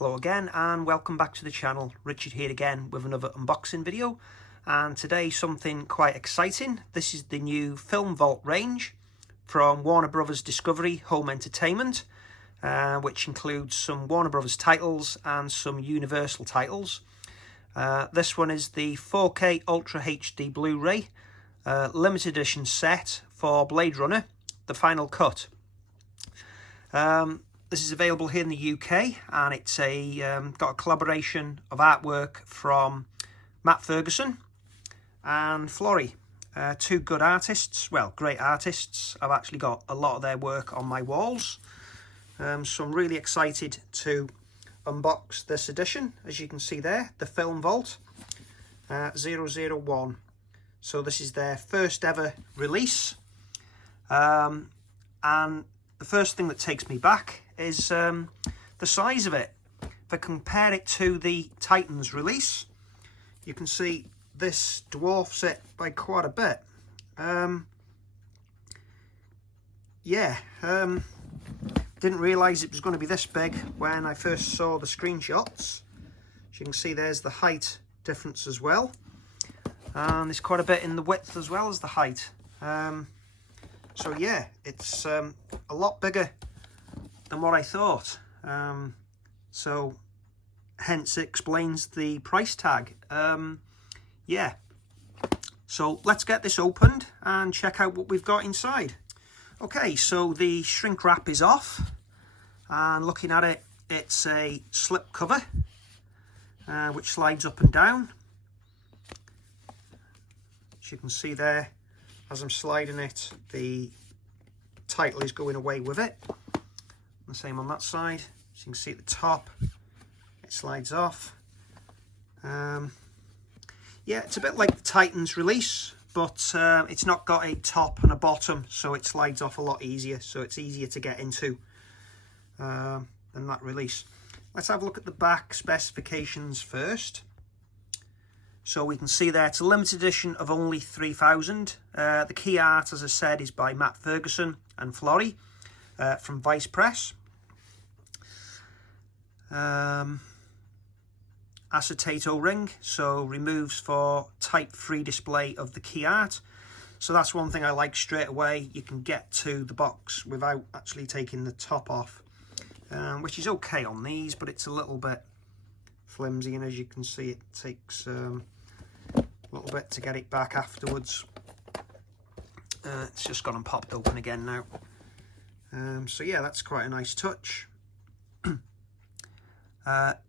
Hello again and welcome back to the channel. Richard here again with another unboxing video, and today something quite exciting. This is the new Film Vault range from WarnerBros Discovery Home Entertainment, which includes some WarnerBros titles and some Universal titles. This one is the 4K Ultra HD Blu-ray limited edition set for Blade Runner, the final cut. This is available here in the UK, and it's got a collaboration of artwork from Matt Ferguson and Florey. Two good artists, well, great artists. I've actually got a lot of their work on my walls. So I'm really excited to unbox this edition. As you can see there, the Film Vault 001. So this is their first ever release. And the first thing that takes me back is the size of it. If I compare it to the Titans release, you can see this dwarfs it by quite a bit. Didn't realise it was going to be this big when I first saw the screenshots. As you can see, there's the height difference as well, and there's quite a bit in the width as well as the height. So yeah, it's a lot bigger than what I thought. So hence it explains the price tag. Yeah, so let's get this opened and check out what we've got inside. Okay, so the shrink wrap is off, and looking at it, it's a slip cover which slides up and down. As you can see there, as I'm sliding it, the title is going away with it. The same on that side. As you can see at the top, it slides off. Yeah, it's a bit like the Titans release, but it's not got a top and a bottom, so it slides off a lot easier. So it's easier to get into than that release. Let's have a look at the back specifications first. So we can see there it's a limited edition of only 3,000. The key art, as I said, is by Matt Ferguson and Florey from Vice Press. Acetate O-ring, so removes for type-free display of the key art. So that's one thing I like straight away. You can get to the box without actually taking the top off, which is okay on these, but it's a little bit flimsy, and as you can see, it takes a little bit to get it back afterwards. It's just gone and popped open again now. So yeah, that's quite a nice touch.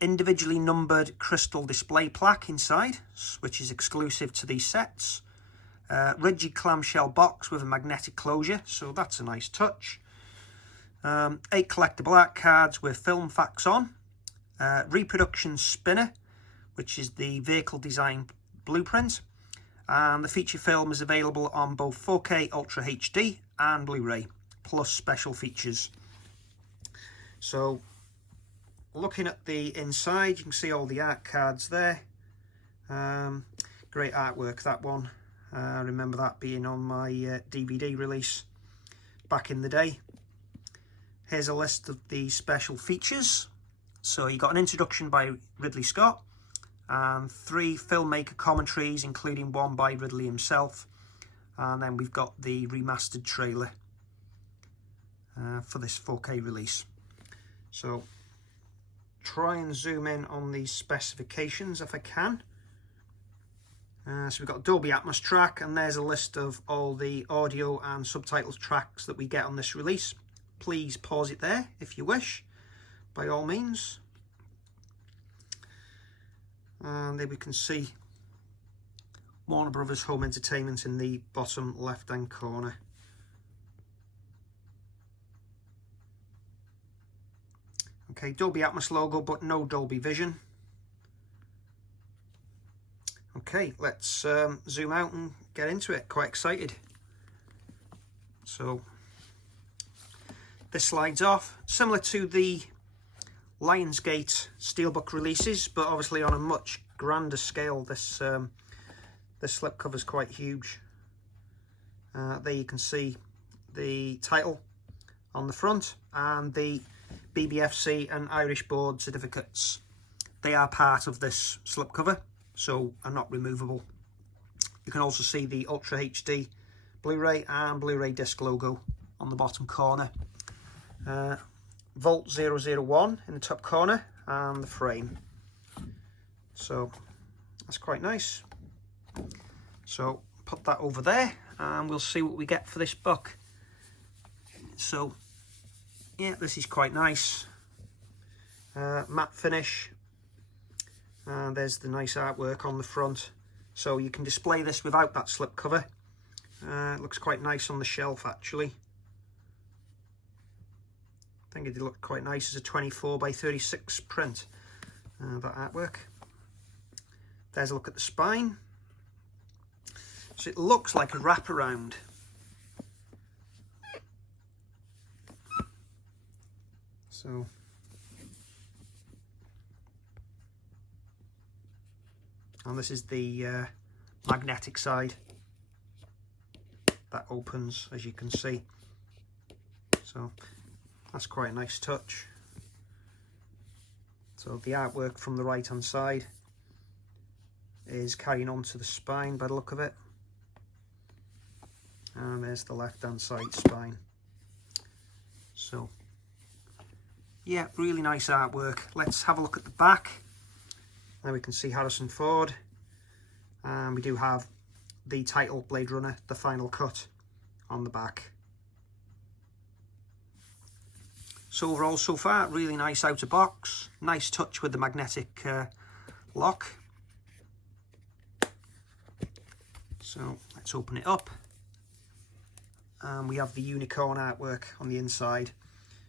Individually numbered crystal display plaque inside, which is exclusive to these sets. Rigid clamshell box with a magnetic closure, so that's a nice touch. 8 collectible art cards with film facts on. Reproduction spinner, which is the vehicle design blueprint. And the feature film is available on both 4K Ultra HD and Blu-ray, plus special features. So looking at the inside, you can see all the art cards there. Great artwork, that one. I remember that being on my DVD release back in the day. Here's a list of the special features. So you got an introduction by Ridley Scott, and 3 filmmaker commentaries, including one by Ridley himself. And then we've got the remastered trailer for this 4K release. So try and zoom in on these specifications if I can. So we've got Dolby Atmos track, and there's a list of all the audio and subtitles tracks that we get on this release. Please pause it there if you wish, by all means. And there we can see WarnerBros Home Entertainment in the bottom left hand corner. Okay, Dolby Atmos logo, but no Dolby Vision. Okay, let's zoom out and get into it. Quite excited. So this slides off, similar to the Lionsgate Steelbook releases, but obviously on a much grander scale. This slipcover is quite huge. There you can see the title on the front, and the BBFC and Irish board certificates. They are part of this slipcover, so are not removable. You can also see the UltraHD Blu-ray and Blu-ray disc logo on the bottom corner. Volt 001 in the top corner and the frame. So that's quite nice. So put that over there and we'll see what we get for this book. So yeah, this is quite nice. Matte finish. There's the nice artwork on the front. So you can display this without that slipcover. It looks quite nice on the shelf actually. I think it did look quite nice as a 24 by 36 print, that artwork. There's a look at the spine. So it looks like a wraparound. So and this is the magnetic side that opens, as you can see. So that's quite a nice touch. So the artwork from the right hand side is carrying on to the spine by the look of it. And there's the left hand side spine. So yeah, really nice artwork. Let's have a look at the back. Now we can see Harrison Ford. And we do have the title Blade Runner, the final cut, on the back. So overall, so far, really nice outer box. Nice touch with the magnetic lock. So let's open it up. And we have the unicorn artwork on the inside.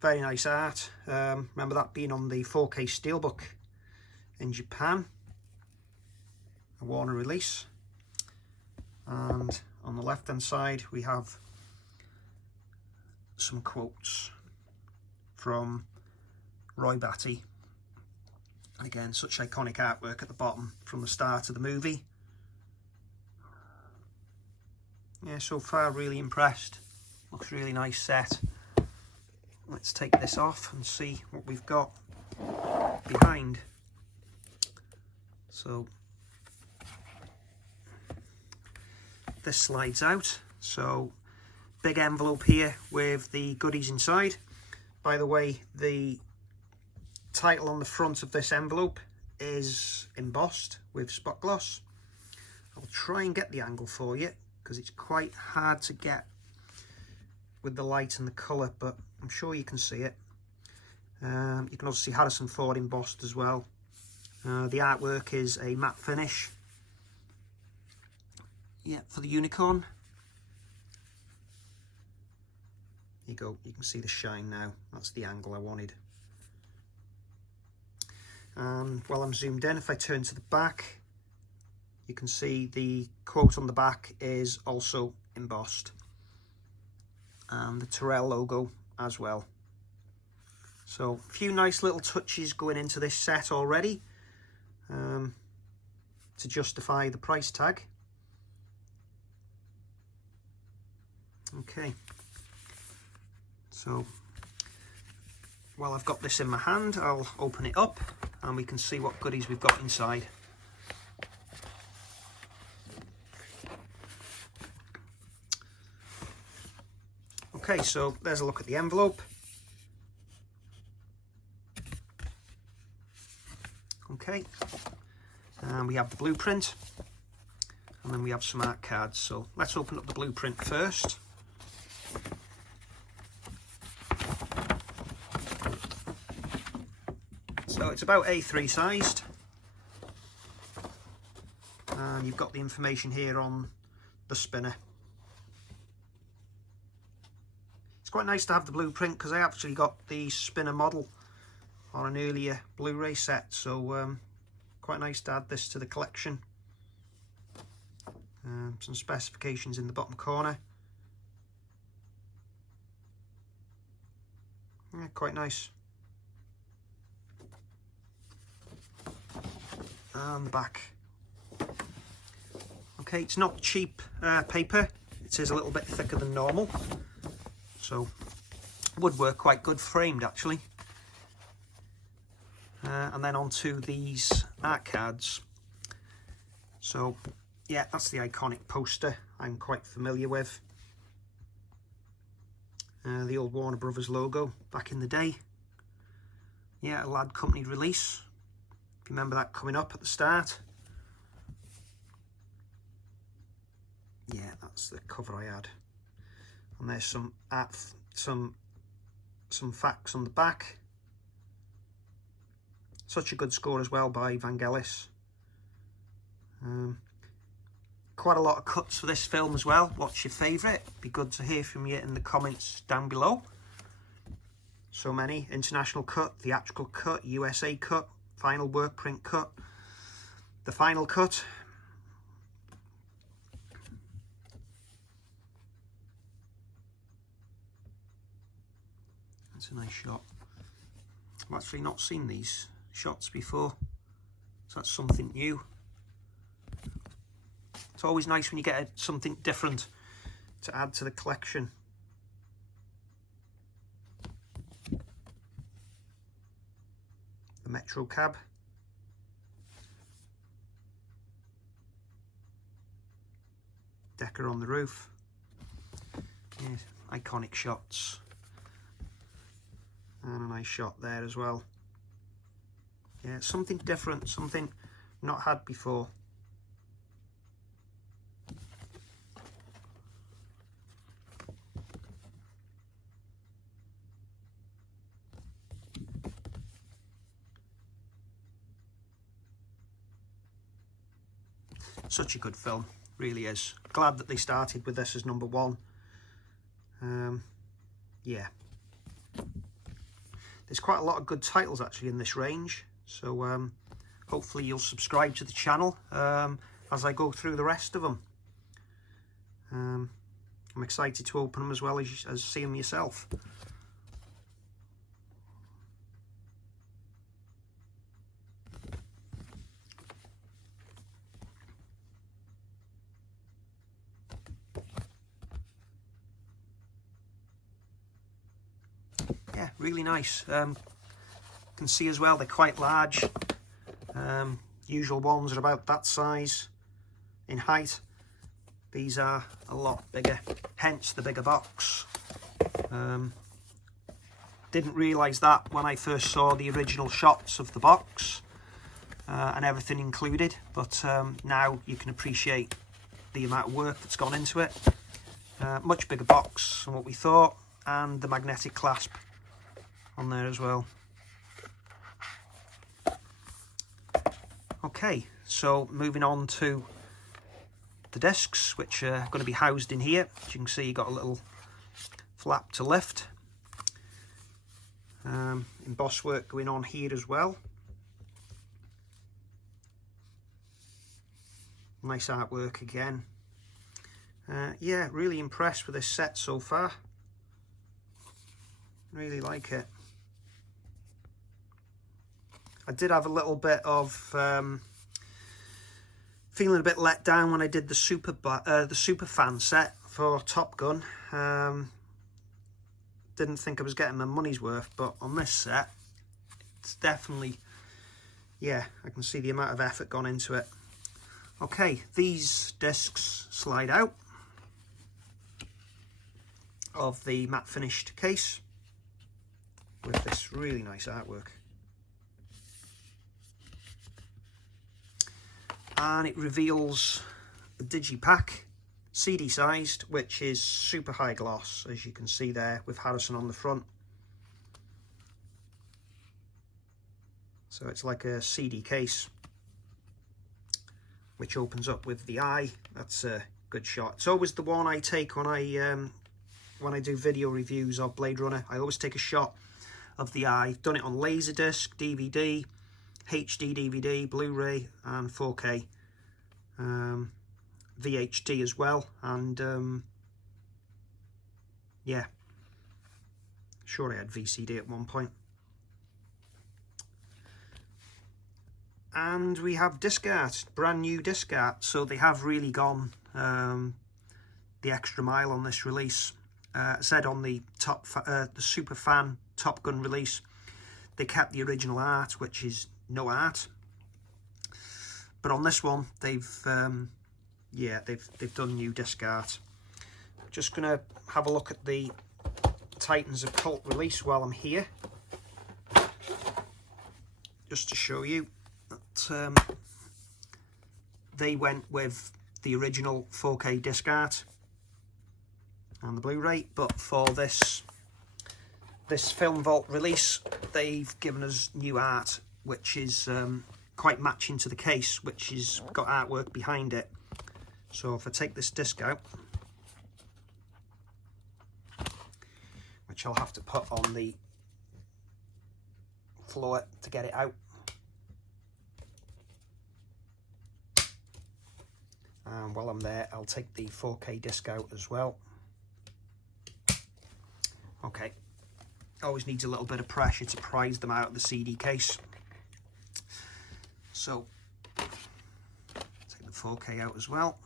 Very nice art. Remember that being on the 4K Steelbook in Japan. A Warner release. And on the left hand side we have some quotes from Roy Batty. And again, such iconic artwork at the bottom from the start of the movie. Yeah, so far really impressed. Looks really nice set. Let's take this off and see what we've got behind. So this slides out. So big envelope here with the goodies inside. By the way, the title on the front of this envelope is embossed with spot gloss. I'll try and get the angle for you because it's quite hard to get with the light and the colour, but I'm sure you can see it. You can also see Harrison Ford embossed as well. The artwork is a matte finish. Yeah, for the unicorn. There you go, you can see the shine now. That's the angle I wanted. And while I'm zoomed in, if I turn to the back, you can see the quote on the back is also embossed. And the Terrell logo as well. So a few nice little touches going into this set already to justify the price tag. Okay, so while I've got this in my hand, I'll open it up and we can see what goodies we've got inside. Okay, so there's a look at the envelope. Okay, and we have the blueprint, and then we have some art cards. So let's open up the blueprint first. So it's about A3 sized, and you've got the information here on the spinner. It's quite nice to have the blueprint because I actually got the spinner model on an earlier Blu-ray set, so quite nice to add this to the collection. Some specifications in the bottom corner. Yeah, quite nice. And the back. Okay, it's not cheap paper. It is a little bit thicker than normal, so would work quite good framed actually. and then onto these art cards. So yeah, that's the iconic poster I'm quite familiar with. The old Warner Brothers logo back in the day. Yeah, a Lad Company release. If you remember that coming up at the start. Yeah, that's the cover I had. And there's some facts on the back. Such a good score as well by Vangelis. Quite a lot of cuts for this film as well. What's your favourite? Be good to hear from you in the comments down below. So many. International cut, theatrical cut, USA cut, final work print cut, the final cut. That's a nice shot. I've actually not seen these shots before, so that's something new. It's always nice when you get something different to add to the collection. The Metro cab. Deckard on the roof. Yeah, iconic shots. And a nice shot there as well. Yeah, something different, something not had before. Such a good film, really is. Glad that they started with this as number one. Yeah. There's quite a lot of good titles actually in this range, so hopefully you'll subscribe to the channel as I go through the rest of them. I'm excited to open them as well as see them yourself. Yeah, really nice. Can see as well they're quite large. Usual ones are about that size in height. These are a lot bigger, hence the bigger box. Didn't realise that when I first saw the original shots of the box and everything included, but now you can appreciate the amount of work that's gone into it. Much bigger box than what we thought, and the magnetic clasp on there as well. Okay, so moving on to the discs, which are going to be housed in here. As you can see, you've got a little flap to lift. Emboss work going on here as well. Nice artwork again. Yeah, really impressed with this set so far. Really like it. I did have a little bit of feeling a bit let down when I did the super fan set for Top Gun. Didn't think I was getting my money's worth, but on this set, it's definitely, yeah, I can see the amount of effort gone into it. Okay, these discs slide out of the matte finished case with this really nice artwork. And it reveals the digipack, CD sized, which is super high gloss, as you can see there with Harrison on the front. So it's like a CD case, which opens up with the eye. That's a good shot. It's always the one I take when I do video reviews of Blade Runner. I always take a shot of the eye. Done it on Laserdisc, DVD, HD DVD, Blu-ray and 4K. VHD as well, and yeah, sure I had VCD at one point. And we have disc art, brand new disc art, so they have really gone the extra mile on this release. Said on the the super fan Top Gun release, they kept the original art, which is no art. But on this one, they've yeah, they've done new disc art. Just gonna have a look at the Titans of Cult release while I'm here, just to show you that they went with the original 4K disc art and the Blu-ray, but for this Film Vault release, they've given us new art, which is quite matching to the case, which has got artwork behind it. So if I take this disc out, which I'll have to put on the floor to get it out, and while I'm there, I'll take the 4K disc out as well. Okay, always needs a little bit of pressure to prise them out of the CD case. So take the 4K out as well.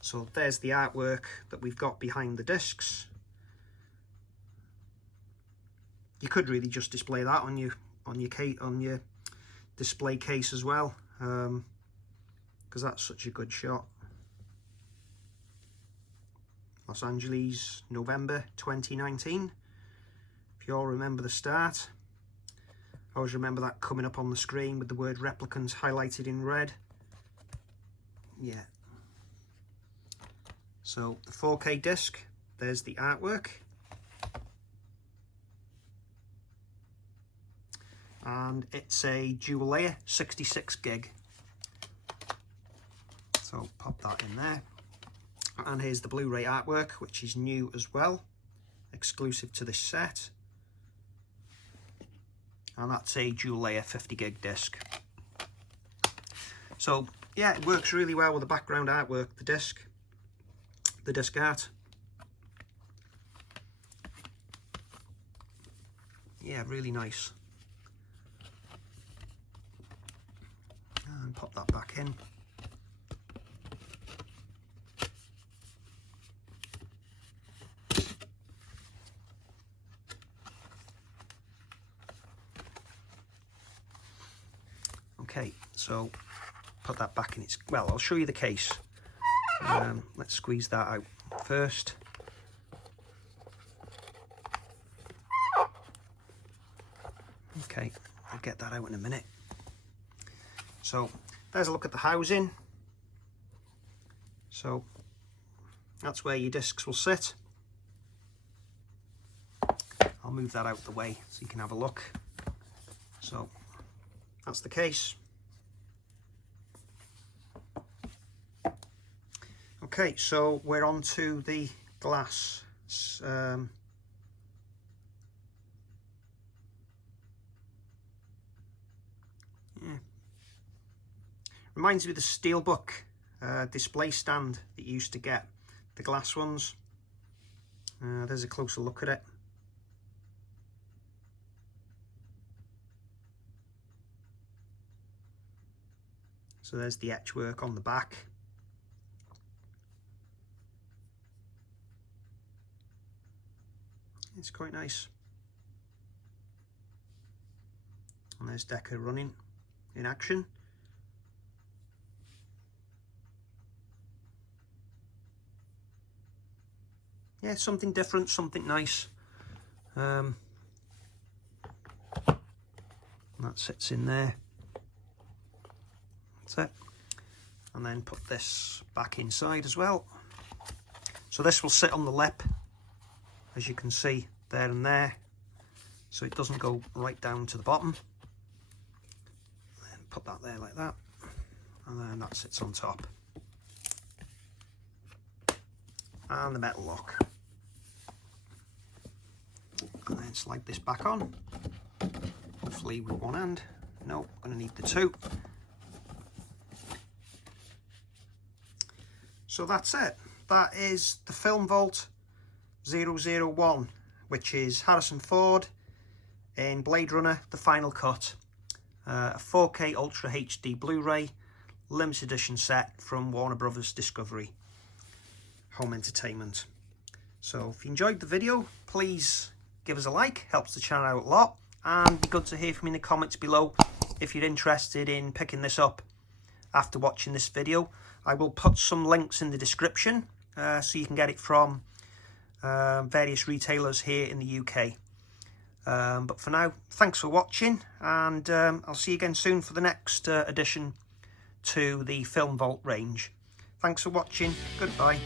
So there's the artwork that we've got behind the discs. You could really just display that on your display case as well, because that's such a good shot. Los Angeles, November 2019. If you all remember the start, I always remember that coming up on the screen with the word replicants highlighted in red. Yeah. So the 4K disc, there's the artwork. And it's a dual layer 66 gig. So pop that in there. And here's the Blu-ray artwork, which is new as well, exclusive to this set. And that's a dual layer 50 gig disc. So yeah, it works really well with the background artwork, the disc art. Yeah, really nice. And pop that back in. Okay, so put that back in its, well, I'll show you the case. Let's squeeze that out first. Okay, I'll get that out in a minute. So there's a look at the housing. So that's where your discs will sit. I'll move that out of the way so you can have a look. So that's the case. Okay, so we're on to the glass. Yeah. Reminds me of the Steelbook display stand that you used to get, the glass ones. There's a closer look at it. So there's the etch work on the back. It's quite nice. And there's Deckard running in action. Yeah, something different, something nice. That sits in there. That's it. And then put this back inside as well. So this will sit on the lip, as you can see there and there, so it doesn't go right down to the bottom. And put that there like that, and then that sits on top. And the metal lock. And then slide this back on, hopefully with one hand. No, I'm going to need the two. So that's it. That is the Film Vault 001, which is Harrison Ford in Blade Runner, the final cut. A 4K Ultra HD Blu-ray limited edition set from WarnerBros Discovery Home Entertainment. So if you enjoyed the video, please give us a like, helps the channel out a lot. and be good to hear from you in the comments below if you're interested in picking this up after watching this video. I will put some links in the description so you can get it from various retailers here in the UK. But for now, thanks for watching, and I'll see you again soon for the next addition to the Film Vault range. Thanks for watching. Goodbye.